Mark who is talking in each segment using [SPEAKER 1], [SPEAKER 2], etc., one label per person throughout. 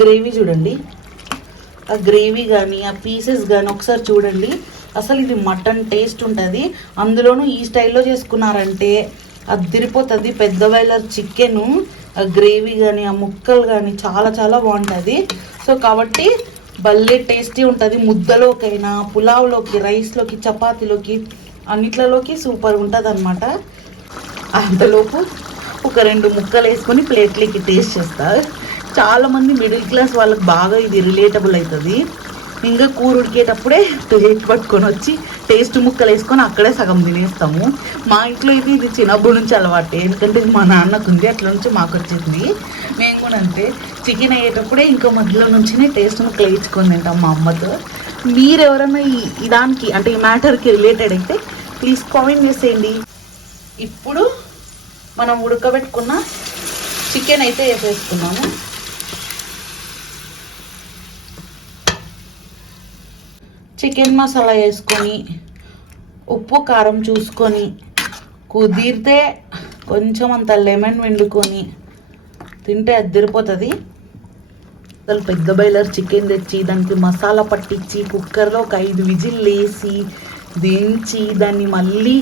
[SPEAKER 1] Gravy చూడండి. ఆ gravy కానీ ఆ పీసెస్ కానీ ఒకసారి చూడండి. అసలు ఇది మటన్ టేస్ట్ ఉంటుంది. అందులోనూ ఈ స్టైల్లో చేసుకున్నారంటే అదిరిపోతుంది పెద్ద వైలర్ చికెను ఆ గ్రేవీ కానీ ఆ ముక్కలు కానీ చాలా చాలా బాగుంటుంది. సో కాబట్టి భలే టేస్టీ ఉంటుంది. ముద్దలోకైనా పులావ్లోకి రైస్లోకి చపాతీలోకి అన్నిట్లలోకి సూపర్ ఉంటుంది అనమాట అంతలోపు ఒక రెండు ముక్కలు వేసుకొని ప్లేట్లకి టేస్ట్ చేస్తారు చాలా మంది మిడిల్ క్లాస్ వాళ్ళకి బాగా ఇది రిలేటబుల్ అవుతుంది ఇంకా కూర ఉడికేటప్పుడే ప్లేట్ పట్టుకొని వచ్చి టేస్ట్ ముక్కలు వేసుకొని అక్కడే సగం తినేస్తాము. మా ఇంట్లో ఇది ఇది చిన్నప్పటి నుంచి అలవాటే. ఎందుకంటే ఇది మా నాన్నకు ఉంది. అట్లా నుంచి మాకు వచ్చేసింది మేము కూడా అంతే. చికెన్ అయ్యేటప్పుడే ఇంకా మధ్యలో నుంచినే టేస్ట్ ముక్కలు వేయించుకొని తింటాం మా అమ్మతో. మీరు ఎవరైనా ఈ దానికి అంటే ఈ మ్యాటర్కి రిలేటెడ్ అయితే ప్లీజ్ కామెంట్ చేసేయండి. ఇప్పుడు మనం ఉడకబెట్టుకున్న చికెన్ అయితే వేసేసుకున్నాము. చికెన్ మసాలా వేసుకొని ఉప్పు కారం చూసుకొని కుదిరితే కొంచెం అంత లెమన్ వండుకొని తింటే అద్దరిపోతుంది. అసలు పెద్ద బయలర్ చికెన్ తెచ్చి దానికి మసాలా పట్టించి కుక్కర్లో ఒక ఐదు విజిల్ వేసి దించి దాన్ని మళ్ళీ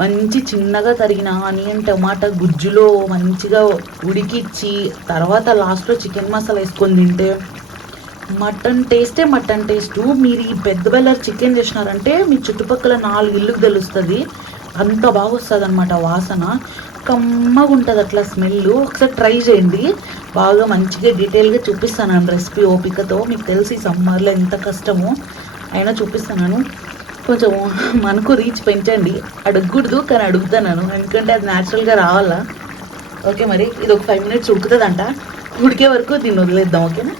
[SPEAKER 1] మంచి చిన్నగా తరిగిన ఆనియన్ టమాటా గుజ్జులో మంచిగా ఉడికిచ్చి తర్వాత లాస్ట్లో చికెన్ మసాలా వేసుకొని తింటే మటన్ టేస్టే మటన్ టేస్ట్. మీరు ఈ పెద్ద బెల్లర్ చికెన్ చేసినారంటే మీ చుట్టుపక్కల నాలుగు ఇల్లుకు తెలుస్తుంది. అంత బాగా వస్తుంది అనమాట వాసన. కమ్మగా ఉంటుంది అట్లా స్మెల్ ఒకసారి ట్రై చేయండి. బాగా మంచిగా డీటెయిల్గా చూపిస్తాను రెసిపీ ఓపికతో. మీకు తెలిసి సమ్మర్లో ఎంత కష్టమో. అయినా చూపిస్తున్నాను కొంచెం మనకు రీచ్ పెంచండి. అడగకూడదు కానీ అడుగుతున్నాను ఎందుకంటే అది న్యాచురల్గా రావాలా. ఓకే మరి ఇది ఒక ఫైవ్ మినిట్స్ ఉడుకుతుందంట. ఉడికే వరకు దీన్ని వదిలేద్దాం ఓకేనా?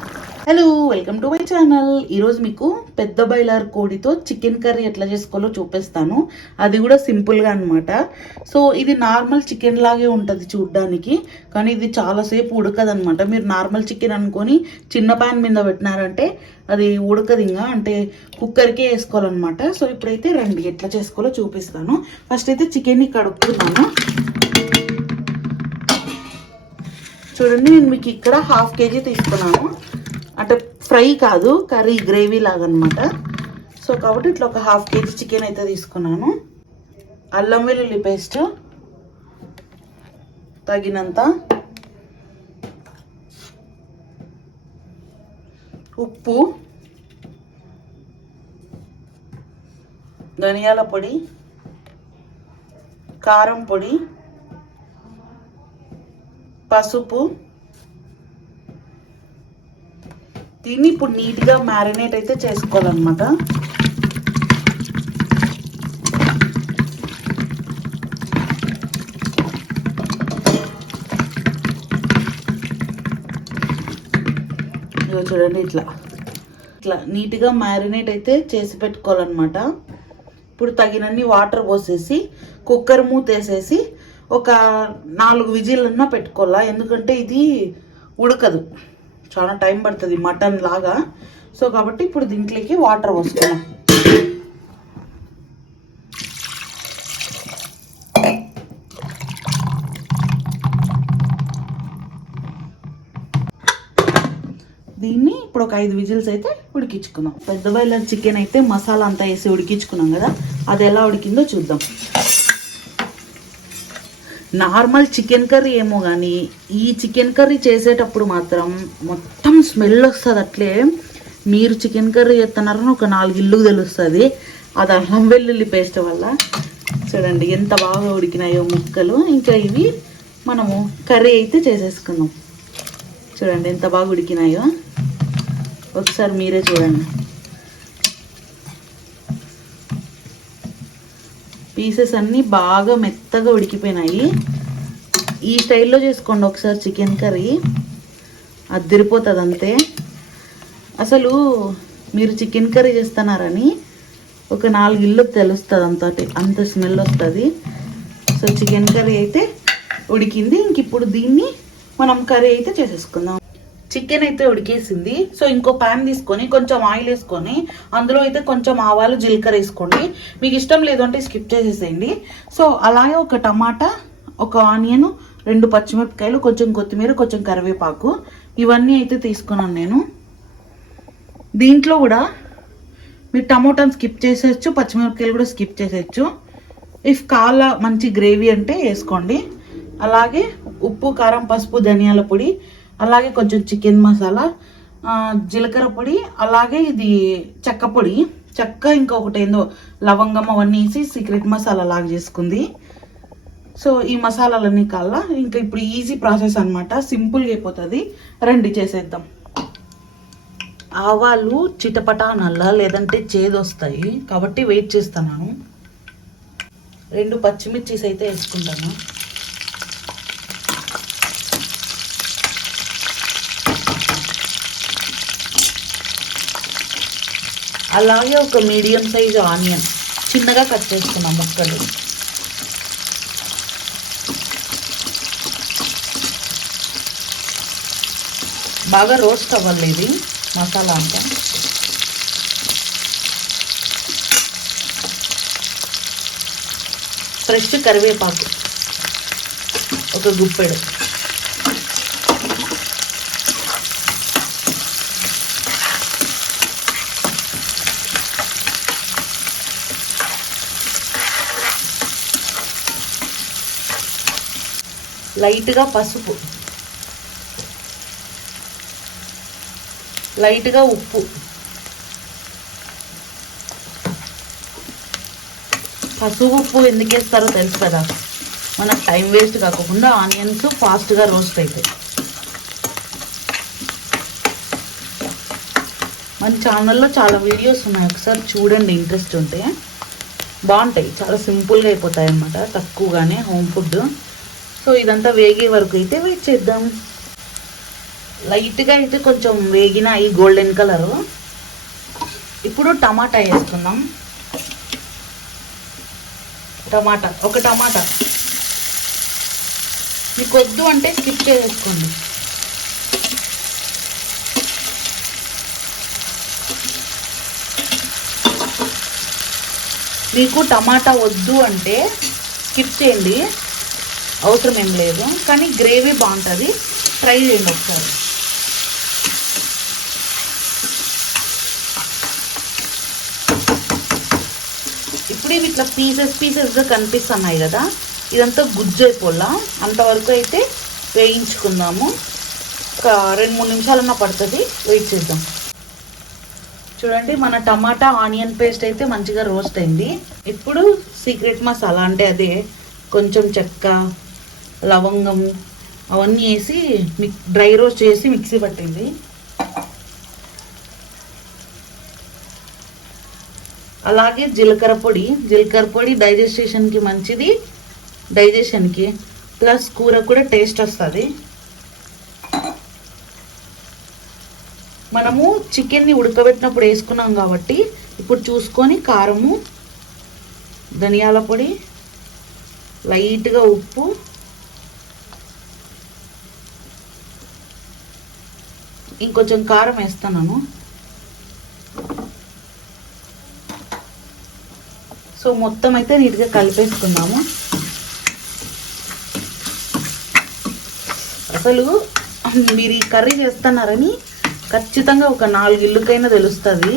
[SPEAKER 1] Hello welcome to my channel ఈరోజు మీకు పెద్ద బైలార్ కోడితో చికెన్ కర్రీ ఎట్లా చేసుకోవాలో చూపిస్తాను. అది కూడా సింపుల్గా అనమాట సో ఇది నార్మల్ చికెన్ లాగే ఉంటుంది చూడ్డానికి కానీ ఇది చాలాసేపు ఉడకదు అనమాట మీరు నార్మల్ చికెన్ అనుకొని చిన్న ప్యాన్ మీద పెట్టినారంటే అది ఉడకదు ఇంకా. అంటే కుక్కర్కే వేసుకోవాలన్నమాట. సో ఇప్పుడైతే రండి ఎట్లా చేసుకోవాలో చూపిస్తాను. ఫస్ట్ అయితే చికెన్ని కడుక్కున్నాను చూడండి నేను మీకు ఇక్కడ హాఫ్ కేజీ తీసుకున్నాను. అంటే ఫ్రై కాదు కర్రీ గ్రేవీ లాగా అనమాట సో కాబట్టి ఇట్లా ఒక హాఫ్ కేజీ చికెన్ అయితే తీసుకున్నాను. అల్లం వెల్లుల్లి పేస్ట్ తగినంత ఉప్పు ధనియాల పొడి కారం పొడి పసుపు దీన్ని ఇప్పుడు నీట్గా మ్యారినేట్ అయితే చేసుకోవాలన్నమాట. ఇదిగో చూడండి ఇట్లా. ఇట్లా నీట్గా మ్యారినేట్ అయితే చేసి పెట్టుకోవాలన్నమాట. ఇప్పుడు తగినన్ని వాటర్ పోసేసి కుక్కర్ మూత వేసేసి ఒక నాలుగు విజిలన్నా పెట్టుకోవాలా? ఎందుకంటే ఇది ఉడకదు. చాలా టైం పడుతుంది మటన్ లాగా. సో కాబట్టి ఇప్పుడు దీంట్లోకి వాటర్ పోసుకున్నాం దీన్ని ఇప్పుడు ఒక ఐదు విజిల్స్ అయితే ఉడికించుకుందాం. పెద్ద బాయిలర్ చికెన్ అయితే మసాలా అంతా వేసి ఉడికించుకున్నాం కదా అది ఎలా ఉడికిందో చూద్దాం. నార్మల్ చికెన్ కర్రీ ఏమో కానీ ఈ చికెన్ కర్రీ చేసేటప్పుడు మాత్రం మొత్తం స్మెల్ వస్తుంది అట్లే. మీరు చికెన్ కర్రీ చేస్తున్నారని ఒక నాలుగు ఇల్లుకు తెలుస్తుంది. అది అల్లం వెల్లుల్లి పేస్ట్ వల్ల. చూడండి ఎంత బాగా ఉడికినాయో ముక్కలు. ఇంకా ఇవి మనము కర్రీ అయితే చేసేసుకుందాం. చూడండి ఎంత బాగా ఉడికినాయో. ఒకసారి మీరే చూడండి. పీసెస్ అన్నీ బాగా మెత్తగా ఉడికిపోయినాయి. ఈ స్టైల్లో చేసుకోండి ఒకసారి చికెన్ కర్రీ. అద్దరిపోతుంది అంతే అసలు మీరు చికెన్ కర్రీ చేస్తున్నారని ఒక నాలుగు ఇల్లు తెలుస్తుంది అంతటి అంత స్మెల్ వస్తుంది. సో చికెన్ కర్రీ అయితే ఉడికింది. ఇంక ఇప్పుడు దీన్ని మనం కర్రీ అయితే చేసేసుకుందాం. చికెన్ అయితే ఉడికేసింది. సో ఇంకో ప్యాన్ తీసుకొని కొంచెం ఆయిల్ వేసుకొని అందులో అయితే కొంచెం ఆవాలు జీలకర్ర వేసుకోండి. మీకు ఇష్టం లేదు అంటే స్కిప్ చేసేసేయండి. సో అలాగే ఒక టమాటా ఒక ఆనియన్ రెండు పచ్చిమిరపకాయలు కొంచెం కొత్తిమీర కొంచెం కరివేపాకు ఇవన్నీ అయితే తీసుకున్నాను నేను. దీంట్లో కూడా మీరు టమోటాని స్కిప్ చేసేయచ్చు పచ్చిమిరపకాయలు కూడా స్కిప్ చేసేయచ్చు. ఇఫ్ కావాల మంచి గ్రేవీ అంటే వేసుకోండి. అలాగే ఉప్పు కారం పసుపు ధనియాల పొడి అలాగే కొంచెం చికెన్ మసాలా జీలకర్ర పొడి అలాగే ఇది చెక్క పొడి. చెక్క ఇంకొకటి ఏందో లవంగం అవన్నీ వేసి సీక్రెట్ మసాలా లాగా చేసుకుంది. సో ఈ మసాలాలన్నీ కల్లా ఇంకా ఇప్పుడు ఈజీ ప్రాసెస్ అనమాట సింపుల్గా అయిపోతుంది. రండి చేసేద్దాం. ఆవాలు చిటపటా నల్ల లేదంటే చేదు వస్తాయి కాబట్టి వెయిట్ చేస్తున్నాను రెండు పచ్చిమిర్చిస్ అయితే వేసుకుంటాను. అలాగే ఒక మీడియం సైజ్ ఆనియన్ చిన్నగా కట్ చేసుకున్నాం ముక్కలు. బాగా రోస్ట్ అవ్వలేదు మసాలా అంతా. ఫ్రెష్ కరివేపాకు ఒక గుప్పెడు. లైట్గా పసుపు. లైట్గా ఉప్పు. పసుపు ఉప్పు ఎందుకు వేస్తారో తెలుసు కదా. మనకు టైం వేస్ట్ కాకుండా ఆనియన్స్ ఫాస్ట్గా రోస్ట్ అవుతాయి మన ఛానల్లో చాలా వీడియోస్ ఉన్నాయి. ఒకసారి చూడండి ఇంట్రెస్ట్ ఉంటే. బాగుంటాయి. చాలా సింపుల్గా అయిపోతాయి అన్నమాట తక్కువగానే హోమ్ ఫుడ్ సో ఇదంతా వేగే వరకు అయితే వెయిట్ చేద్దాం. లైట్గా అయితే కొంచెం వేగిన ఈ గోల్డెన్ కలరు ఇప్పుడు టమాటా వేస్తున్నాం టమాటా ఒక టమాటా. మీకు వద్దు అంటే స్కిప్ చేసేసుకోండి. మీకు టమాటా వద్దు అంటే స్కిప్ చేయండి. అవసరం ఏం లేదు. కానీ గ్రేవీ బాగుంటుంది. ట్రై చేయండి ఒకసారి. ఇప్పుడు ఇవి ఇట్లా పీసెస్ పీసెస్గా కనిపిస్తున్నాయి కదా. ఇదంతా గుజ్జు అయిపోలా అంతవరకు అయితే వేయించుకుందాము. ఒక రెండు మూడు నిమిషాలన్నా పడుతుంది. వెయిట్ చేద్దాం. చూడండి మన టమాటా ఆనియన్ పేస్ట్ అయితే మంచిగా రోస్ట్ అయింది. ఇప్పుడు సీక్రెట్ మసాలా అంటే అదే. కొంచెం చెక్క లవంగం అవన్నీ వేసి మిక్ డ్రై రోస్ట్ చేసి మిక్సీ పట్టింది. అలాగే జీలకర్ర పొడి జీలకర్ర పొడి డైజెస్టేషన్కి మంచిది డైజెషన్కి ప్లస్ కూర కూడా టేస్ట్ వస్తుంది. మనము చికెన్ని ఉడకబెట్టినప్పుడు వేసుకున్నాం కాబట్టి ఇప్పుడు చూసుకొని కారము ధనియాల పొడి లైట్గా ఉప్పు ఇంకొంచెం కారం వేస్తున్నాను. సో మొత్తం అయితే నీట్గా కలిపేసుకుందాము. అసలు మీరు ఈ కర్రీ చేస్తున్నారని ఖచ్చితంగా ఒక నాలుగు ఇల్లుకైనా తెలుస్తుంది.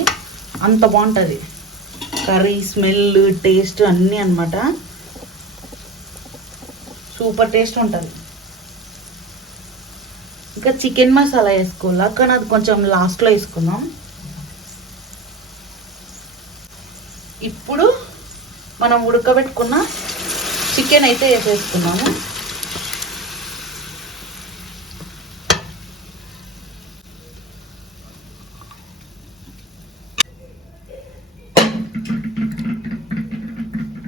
[SPEAKER 1] అంత బాగుంటుంది. కర్రీ స్మెల్ టేస్ట్ అన్నీ అన్నమాట. సూపర్ టేస్ట్ ఉంటుంది. ఇంకా చికెన్ మసాలా వేసుకోవాలా. కానీ అది కొంచెం లాస్ట్లో వేసుకుందాం. ఇప్పుడు మనం ఉడకబెట్టుకున్న చికెన్ అయితే వేసేసుకున్నాము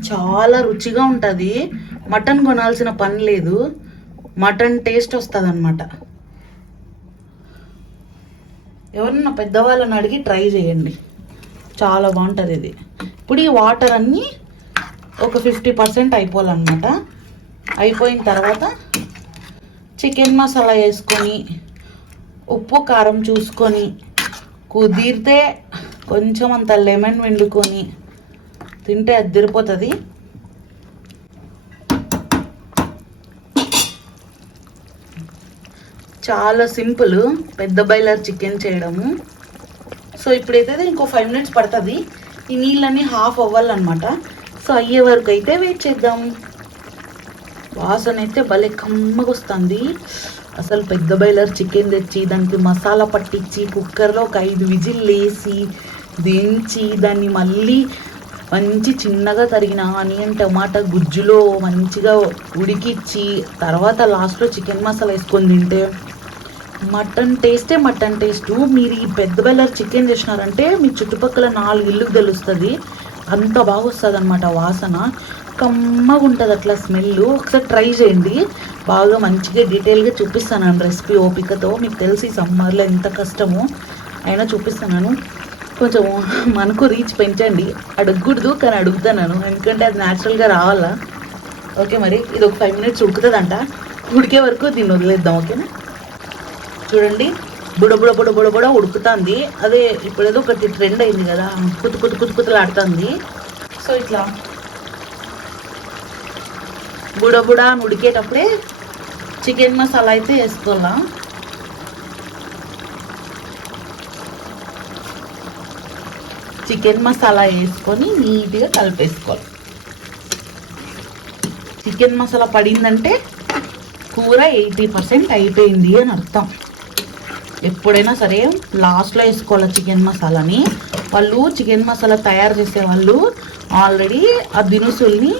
[SPEAKER 1] చాలా రుచిగా ఉంటుంది. మటన్ కొనాల్సిన పని లేదు. మటన్ టేస్ట్ వస్తుంది అనమాట ఎవరన్నా పెద్దవాళ్ళని అడిగి ట్రై చేయండి. చాలా బాగుంటుంది ఇది. ఇప్పుడు ఈ వాటర్ అన్నీ ఒక ఫిఫ్టీ పర్సెంట్ అయిపోవాలన్నమాట. అయిపోయిన తర్వాత చికెన్ మసాలా వేసుకొని ఉప్పు కారం చూసుకొని కుదిరితే కొంచెం అంత లెమన్ వండుకొని తింటే అద్దరిపోతుంది. చాలా సింపుల్ పెద్ద బైలర్ చికెన్ చేయడము. సో ఇప్పుడైతే ఇంకో ఫైవ్ మినిట్స్ పడుతుంది. ఈ నీళ్ళన్నీ హాఫ్ అవ్వాలన్నమాట. సో అయ్యే వరకు అయితే వెయిట్ చేద్దాం. వాసన అయితే భలే కమ్మగొస్తుంది అసలు పెద్ద బైలర్ చికెన్ తెచ్చి దానికి మసాలా పట్టించి కుక్కర్లో ఒక ఐదు విజిల్ వేసి దించి దాన్ని మళ్ళీ మంచి చిన్నగా తరిగిన ఆనియన్ టమాటా గుజ్జులో మంచిగా ఉడికిచ్చి తర్వాత లాస్ట్లో చికెన్ మసాలా వేసుకొని తింటే మటన్ టేస్టే మటన్ టేస్ట్. మీరు ఈ పెద్ద బెల్లర్ చికెన్ చేసినారంటే మీ చుట్టుపక్కల నాలుగు ఇల్లుకు తెలుస్తుంది. అంత బాగా వస్తుంది అనమాట వాసన. కమ్మగా ఉంటుంది అట్లా స్మెల్ ఒకసారి ట్రై చేయండి. బాగా మంచిగా డీటెయిల్గా చూపిస్తాను రెసిపీ ఓపికతో. మీకు తెలిసి సమ్మర్లో ఎంత కష్టమో. అయినా చూపిస్తున్నాను. కొంచెం మనకు రీచ్ పెంచండి. అడగకూడదు కానీ అడుగుతున్నాను ఎందుకంటే అది న్యాచురల్గా రావాలా? ఓకే మరి ఇది ఒక ఫైవ్ మినిట్స్ ఉడుకుతుందంట. ఉడికే వరకు దీన్ని వదిలేద్దాం ఓకేనా? చూడండి. బుడ బుడ బుడ బుడ బుడ ఉడుకుతుంది. అదే ఇప్పుడు ఏదో ఒకటి ట్రెండ్ అయింది కదా. కుతు కుతు కుతు కుతులాడుతుంది. సో ఇట్లా. బుడ బుడ అని ఉడికేటప్పుడే చికెన్ మసాలా అయితే వేసుకోవాలా. చికెన్ మసాలా వేసుకొని నీట్గా కలిపేసుకోవాలి. చికెన్ మసాలా పడిందంటే కూర ఎయిటీ పర్సెంట్ అయిపోయింది అని అర్థం. ఎప్పుడైనా సరే లాస్ట్లో వేసుకోవాలి చికెన్ మసాలాని. వాళ్ళు చికెన్ మసాలా తయారు చేసే వాళ్ళు ఆల్రెడీ ఆ దినుసుల్ని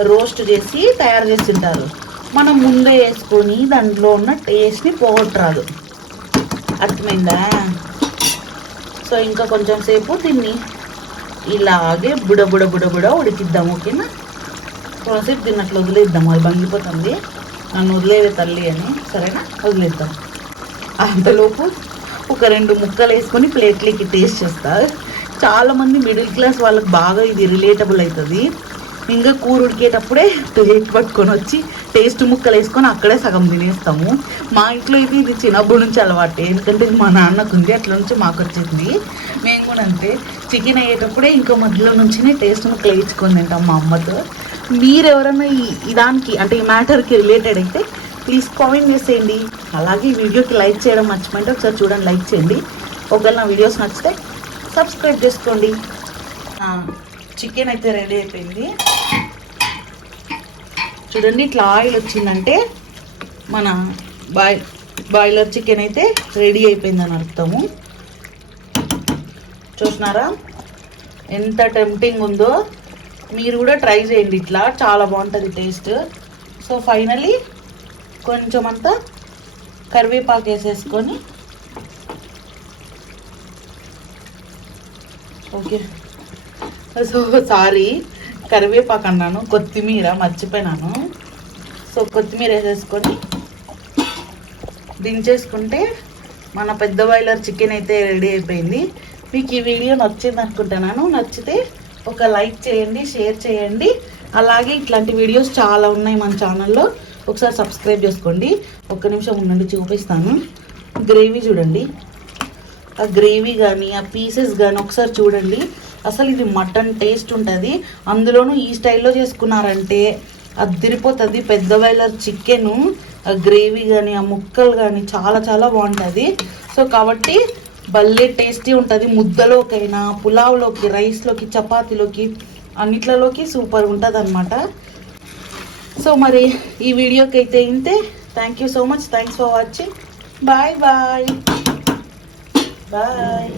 [SPEAKER 1] రోస్ట్ చేసి తయారు చేసి ఉంటారు మనం ముందే వేసుకొని దాంట్లో ఉన్న టేస్ట్ని పోగొట్టరాదు. అర్థమైందా? సో ఇంకా కొంచెం సేపు దీన్ని ఇలాగే బుడ బుడ బుడ బుడ ఉడికిద్దాం ఓకేనా? కొంతసేపు దీన్ని అట్లా వదిలేద్దాం అది బంగిపోతుంది. నన్ను వదిలేవే తల్లి అని సరేనా? వదిలేద్దాం. అంతలోపు ఒక రెండు ముక్కలు వేసుకొని ప్లేట్లకి టేస్ట్ చేస్తారు చాలామంది మిడిల్ క్లాస్ వాళ్ళకి బాగా ఇది రిలేటబుల్ అవుతుంది ఇంకా కూర ఉడికేటప్పుడే ప్లేట్ పట్టుకొని వచ్చి టేస్ట్ ముక్కలు వేసుకొని అక్కడే సగం తినేస్తాము. మా ఇంట్లో ఇది ఇది చిన్నప్పటి నుంచి అలవాటే. ఎందుకంటే ఇది మా నాన్నకు ఉంది. అట్లా నుంచి మాకు వచ్చేసింది మేము కూడా అంతే. చికెన్ అయ్యేటప్పుడే ఇంకో మధ్యలో నుంచినే టేస్ట్ ముక్కలు వేయించుకొని తింటాం మా అమ్మతో. మీరు ఎవరైనా ఈ దానికి అంటే ఈ మ్యాటర్కి రిలేటెడ్ అయితే ప్లీజ్ కామెంట్ చేసేయండి. అలాగే వీడియోకి లైక్ చేయడం మర్చిపోయింటే ఒకసారి చూడండి లైక్ చేయండి. ఒకవేళ నా వీడియోస్ నచ్చితే సబ్స్క్రైబ్ చేసుకోండి. చికెన్ అయితే రెడీ అయిపోయింది. చూడండి ఇట్లా ఆయిల్ వచ్చిందంటే మన బాయ్ బాయిలర్ చికెన్ అయితే రెడీ అయిపోయిందని అర్థము. చూసినారా? ఎంత టెంప్టింగ్ ఉందో. మీరు కూడా ట్రై చేయండి ఇట్లా. చాలా బాగుంటుంది టేస్ట్ సో ఫైనలీ కొంచెం అంతా కరివేపాకు వేసేసుకొని ఓకే. సో సారీ కరివేపాకు అన్నాను కొత్తిమీర మర్చిపోయినాను. సో కొత్తిమీర వేసేసుకొని దించేసుకుంటే మన పెద్ద బాయిలర్ చికెన్ అయితే రెడీ అయిపోయింది. మీకు ఈ వీడియో నచ్చింది అనుకుంటున్నాను. నచ్చితే ఒక లైక్ చేయండి షేర్ చేయండి. అలాగే ఇట్లాంటి వీడియోస్ చాలా ఉన్నాయి మన ఛానల్లో ఒకసారి సబ్స్క్రైబ్ చేసుకోండి. ఒక్క నిమిషం ఉండండి చూపిస్తాను. గ్రేవీ చూడండి. ఆ గ్రేవీ కానీ ఆ పీసెస్ కానీ ఒకసారి చూడండి. అసలు ఇది మటన్ టేస్ట్ ఉంటుంది. అందులోనూ ఈ స్టైల్లో చేసుకున్నారంటే అదిరిపోతుంది పెద్ద వైలర్ చికెను ఆ గ్రేవీ కానీ ఆ ముక్కలు కానీ చాలా చాలా బాగుంటుంది. సో కాబట్టి భలే టేస్టీ ఉంటుంది. ముద్దలోకైనా పులావ్లోకి రైస్లోకి చపాతీలోకి అన్నిట్లలోకి సూపర్ ఉంటుంది అనమాట సో మరి ఈ వీడియోకి అయితే ఇంతే. Thank you so much thanks for watching bye bye bye